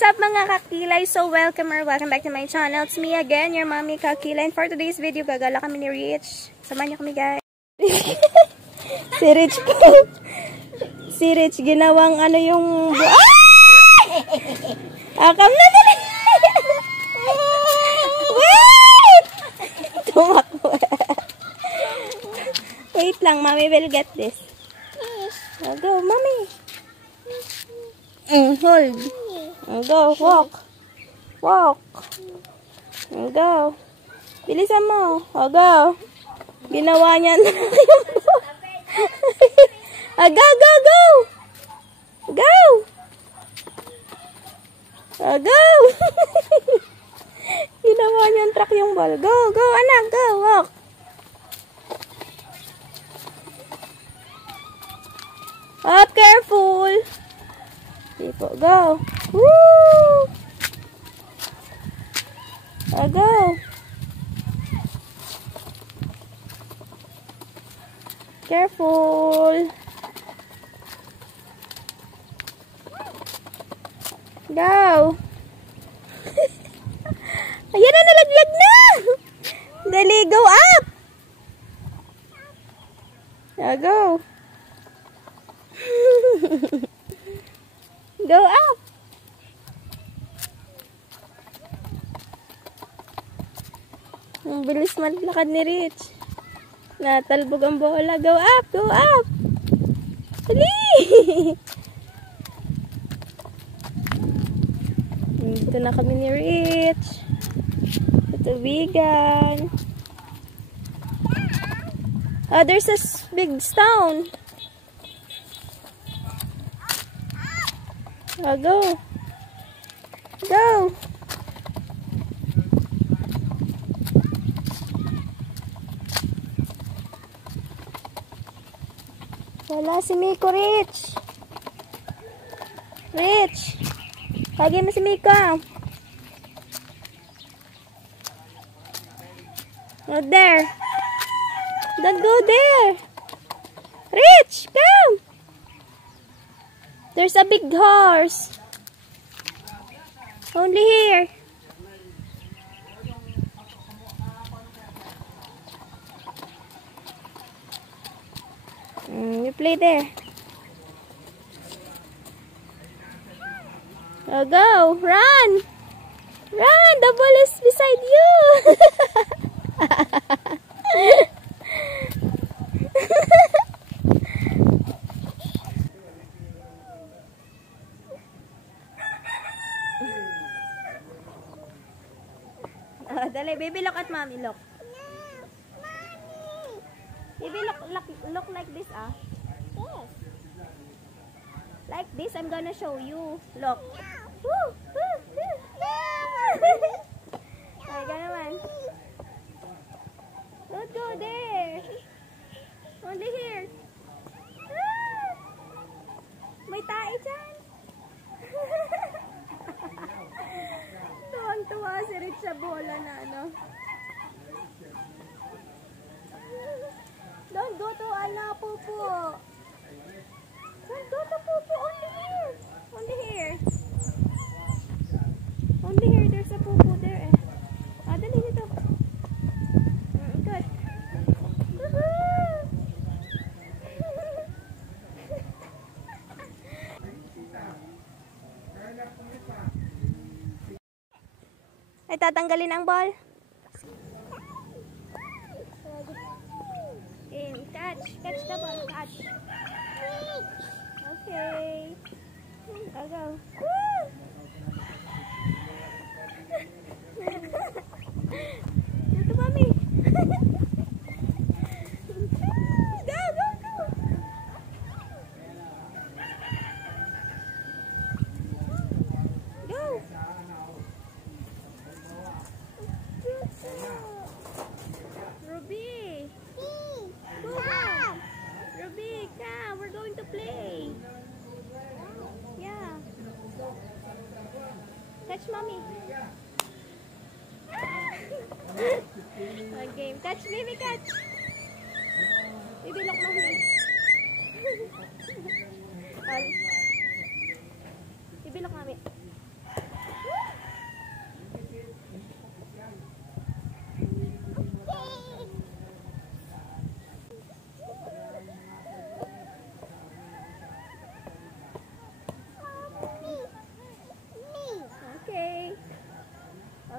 What's up mga kakilay? So welcome back to my channel. It's me again, your mommy Kakilay. And for today's video, gagala kami ni Rich. Samahan niyo kami guys. Si Rich po. Si Rich ginawang ano yung... Akam na dali! Wait! Tumakbo. Wait lang, mommy will get this. Oh, go, mommy. Hold. Go, walk. Walk. Go. Bilisan mo. Go. Ginawa niya na yung go, go, go. Go. Go. Ginawa niya ang truck yung ball. Go, go, anak. Go, walk. Up, careful. People, go. Woo! Go. Careful. Go. Ayan na, nalaglag na. Dali, go up. Go. Go up. Ang bilis maglakad ni Rich. Natalbog ang bola. Go up. Go up. Dali. Dito na kami ni Rich. Ito vegan. Oh, there's a big stone. Oh, go. Go. Wala si Miko, Rich. Rich. Pagin mo si Miko. Not there. Don't go there. Rich, come. There's a big horse. Only here. You play there. Oh, go. Run. Run. The ball is beside you. Oh, dali, baby, look at mommy, look. Baby, look like this, ah. Yes. Like this, I'm gonna show you. Look. Woo! Woo! Woo! Okay, naman. Don't go there. Only here. May tae dyan. Tuwang-tuwa si Rich sa bola na ano. Don't go to Pupo. Don't go to Pupo. Only here. Only here. Only here. There's a Pupo there eh. Ah, dali dito. Good. Ay, tatanggalin ang ball. Catch. Catch the ball. Catch. Okay. Go. Woo! Dito, mami. Go. Go. Ruby. Go. Ruby, come. We're going to play. Yeah. Catch mommy. Okay, catch baby, catch. Baby, look mommy. Baby, look mommy.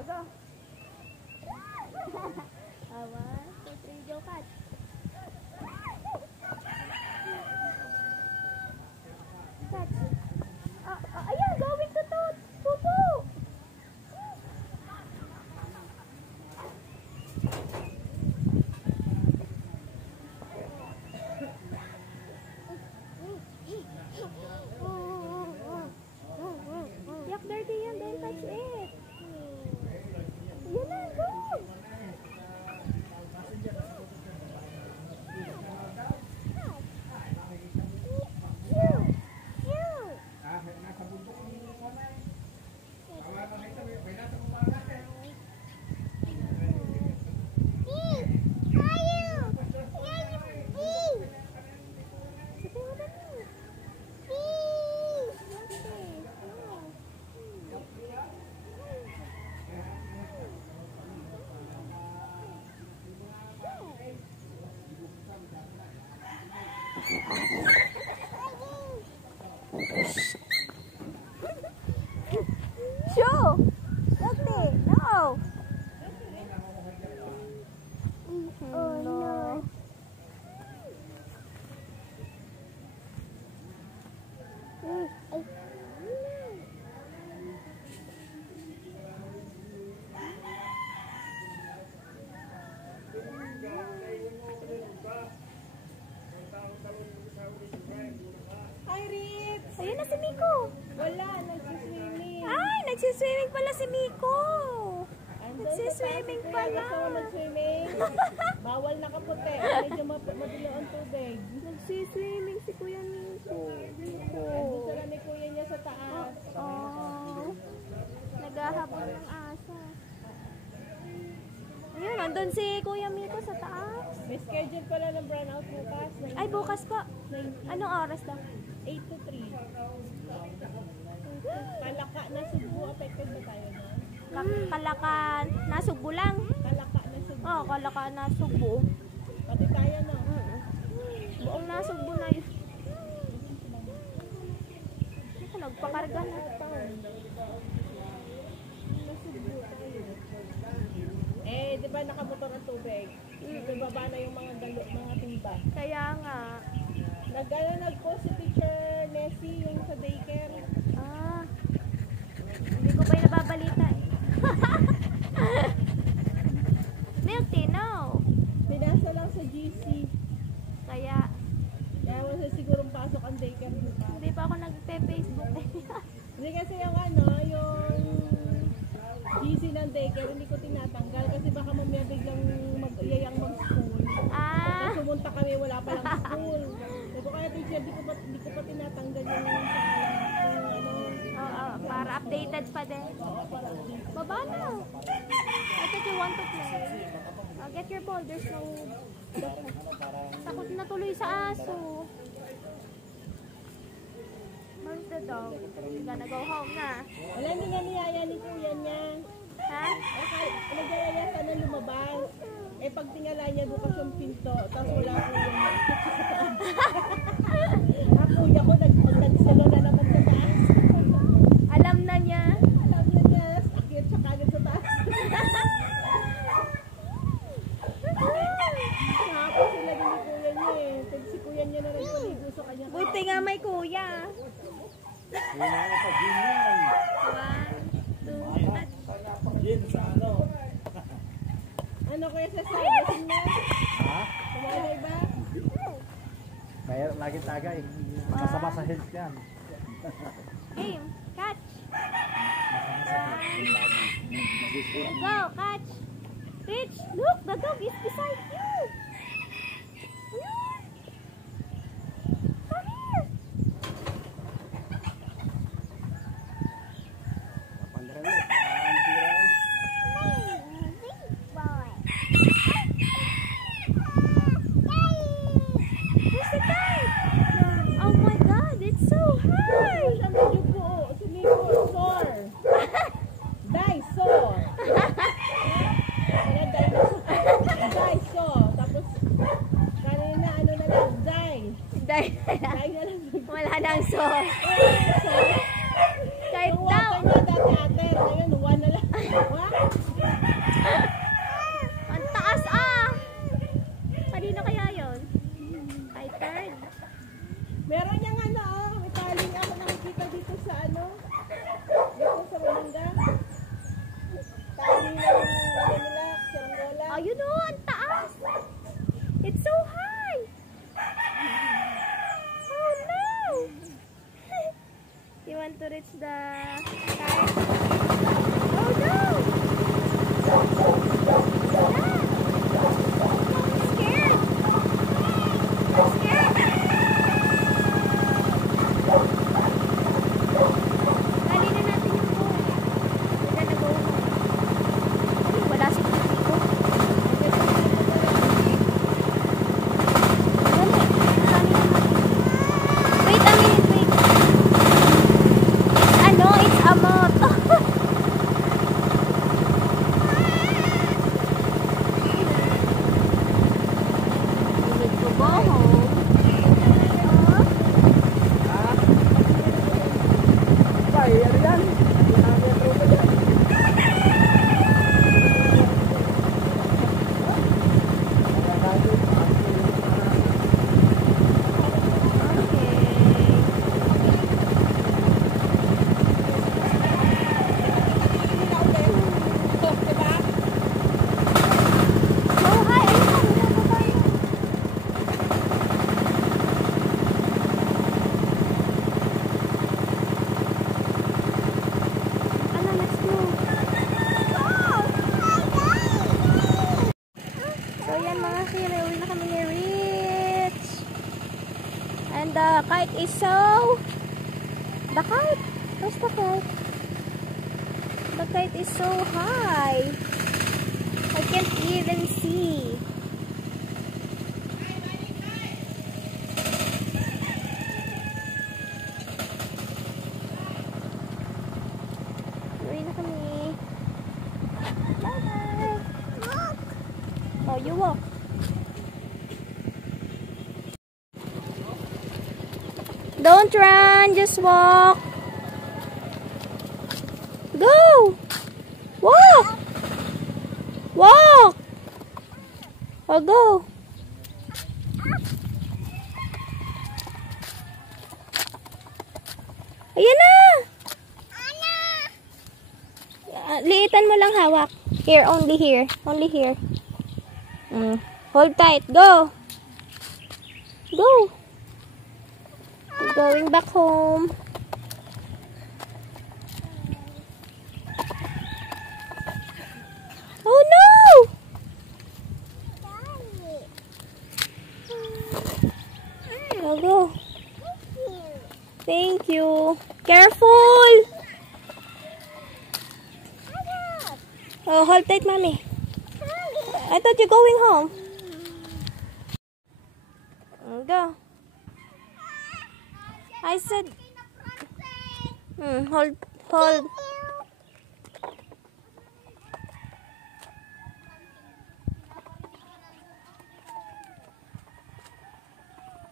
go. 1, 2, 3, go, catch. Catch. Ayan, going to toot. Pupo. Yak, dirty yan. Don't touch it. Yan na, go. Show! Look, no! Oh no! Hi, Ritz! Ayun na si Miko! Wala, nagsiswimming. Ay, nagsiswimming pala si Miko! Andun Nagsiswimming sa taas, pala. Gusto mo mag-swimming? Bawal nakaputi. Medyo madulo ang tubig. Nagsiswimming si Kuya Miko. Andun sila ni kuya niya sa taas. Oh, naghahabol ng asa. Ayun, nandun si Kuya Miko sa taas. May schedule pala ng brownout bukas. Ay, bukas pa. Anong oras daw? 8 to 3. Kalaka na Cebu. Affected ba tayo na? Kalakan, Nasugbo lang. Kalaka na Cebu. Oh, Kalakan, Nasugbo. Pati tayo na. Buong Nasugbo na yun. Ako, nagpakarga na. Eh, di ba nakamotor ang tubig? Ibaba na yung mga galo, mga timba. Kaya nga. Nag-post si Teacher Nessie yung sa daycare. Ah, hindi ko pa yung nababalita eh. Milk tea, no. Pinasa lang sa GC. Kaya, Kaya wala sigurong pasok ang daycare bukas. hindi pa ako nagpe-Facebook eh. Hindi kasi yung yung GC ng daycare, hindi ko tinatanggal kasi baka mamaya biglang mag-iyayang mag-school. Ah, Tapos pumunta kami, wala pa lang school. Sabi ko kaya teacher, hindi ko pa tinatanggal yung oo, para updated pa din. Baba na. I thought you want to play. Get your ball, there's no... Takot na tuloy sa aso. Where's the dog? You're gonna go home na. Wala, hindi nga niyaya ni kuya niya. Ha? Nag-aya sana lumabas. Eh pag tingala niya bukas yung pinto, tapos wala ko yung ang kuya ko nagsalo na naman sa taas. Alam na niya. Alam na niya, akit siya kagad sa taas. Kahapon sila din ni kuya niya eh. Pag si kuya niya na rin paligo sa kanya. Buti nga may kuya. 1, 2, Ano kuya sa side? Ha? Kumalay ba? Kaya lagi tagay. Masama sa health yan. game, catch. Go, catch. Rich, look, the dog is beside you. Come here. Where's the kite? Oh my God, it's so high. Siya medyo buo. Sumipor. Dinosaur. Dinosaur. Tapos The kite is so... The kite? Where's the kite? The kite is so high. I can't even see. Uwi na kami. Bye-bye. Walk. Oh, you walk. Don't run, just walk. Go. Walk. Walk. Oh, go. Ayan na. Liitan mo lang hawak. Here, only here. Only here. Hold tight. Go. Go. Going back home. Oh no! I'll go. Thank you. Careful! Oh, hold tight, mommy. I thought you're going home. Go. I said, hold.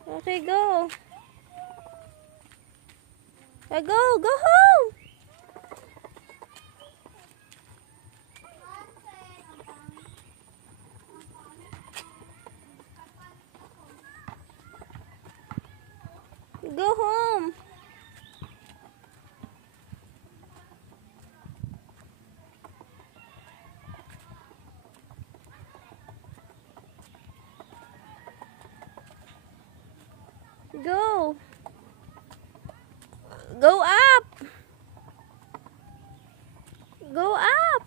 Okay, go. Go home. Go home. Go. Go up. Go up.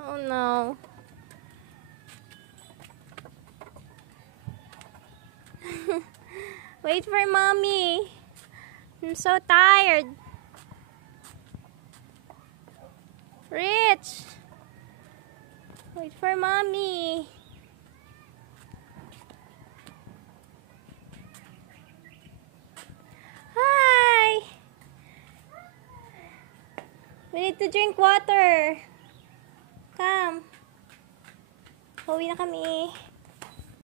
Oh no. Wait for mommy. I'm so tired. Rich. Wait for mommy. Hi. We need to drink water. Come. Uwi na kami.